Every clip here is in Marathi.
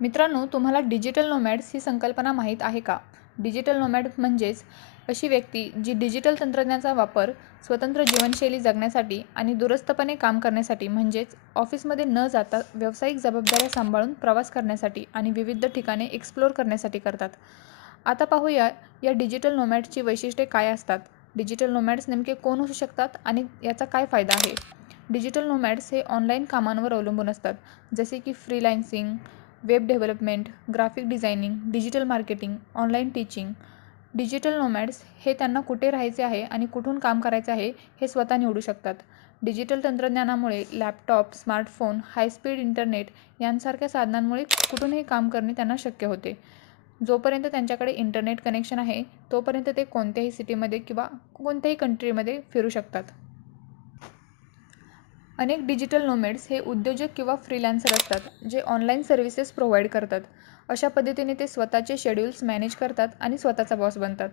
मित्रांनो तुम्हाला डिजिटल नोमॅड्स ही संकल्पना माहीत आहे का? डिजिटल नोमॅड म्हणजेच अशी व्यक्ती जी डिजिटल तंत्रज्ञानाचा वापर स्वतंत्र जीवनशैली जगण्यासाठी आणि दूरस्थपणे काम करण्यासाठी म्हणजेच ऑफिसमध्ये न जाता व्यावसायिक जबाबदाऱ्या सांभाळून प्रवास करण्यासाठी आणि विविध ठिकाणे एक्सप्लोअर करण्यासाठी करतात. आता पाहूया या डिजिटल नोमॅड्सची वैशिष्ट्ये काय असतात? डिजिटल नोमॅड्स नेमके कोण असू शकतात आणि याचा काय फायदा आहे? डिजिटल नोमॅड्स हे ऑनलाईन कामांवर अवलंबून असतात जसे की freelancing web development graphic designing digital marketing online teaching digital nomads हे त्यांना कुठे राहायचे आहे आणि कुठून काम करायचे आहे हे स्वतः निवडू शकतात. डिजिटल तंत्रज्ञानामुळे लॅपटॉप स्मार्टफोन हायस्पीड इंटरनेट यांसारख्या साधनांमुळे कुठूनही काम करणे त्यांना शक्य होते. जोपर्यंत त्यांच्याकडे इंटरनेट कनेक्शन आहे तोपर्यंत ते कोणत्याही सिटीमध्ये किंवा कोणत्याही कंट्रीमध्ये फिरू शकतात. अनेक डिजिटल नोमेड्स हे उद्योजक किंवा फ्रीलान्सर असतात जे ऑनलाईन सर्व्हिसेस प्रोव्हाइड करतात. अशा पद्धतीने ते स्वतःचे शेड्यूल्स मॅनेज करतात आणि स्वतःचा बॉस बनतात.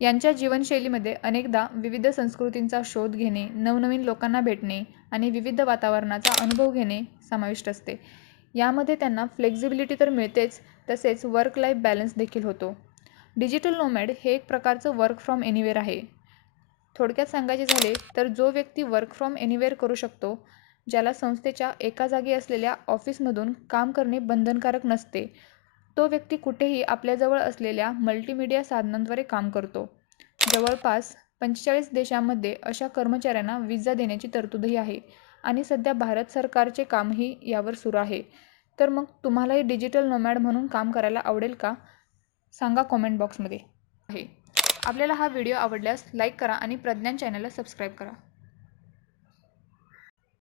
यांच्या जीवनशैलीमध्ये अनेकदा विविध संस्कृतींचा शोध घेणे नवनवीन लोकांना भेटणे आणि विविध वातावरणाचा अनुभव घेणे समाविष्ट असते. यामध्ये त्यांना फ्लेक्झिबिलिटी तर मिळतेच तसेच वर्क लाईफ बॅलन्स देखील होतो. डिजिटल नोमॅड हे एक प्रकारचं वर्क फ्रॉम एनिवेअर आहे. थोडक्यात सांगायचे झाले तर जो व्यक्ती वर्क फ्रॉम एनिवेअर करू शकतो ज्याला संस्थेच्या एका जागी असलेल्या ऑफिसमधून काम करणे बंधनकारक नसते तो व्यक्ती कुठेही आपल्याजवळ असलेल्या मल्टीमीडिया साधनांद्वारे काम करतो. जवळपास पंचेचाळीस देशांमध्ये अशा कर्मचाऱ्यांना विजा देण्याची तरतूदही आहे आणि सध्या भारत सरकारचे कामही यावर सुरू आहे. तर मग तुम्हालाही डिजिटल नोमॅड म्हणून काम करायला आवडेल का? सांगा कॉमेंट बॉक्समध्ये आहे. आपल्याला हा व्हिडिओ आवडल्यास लाईक करा आणि प्रज्ञान चॅनलला सबस्क्राईब करा.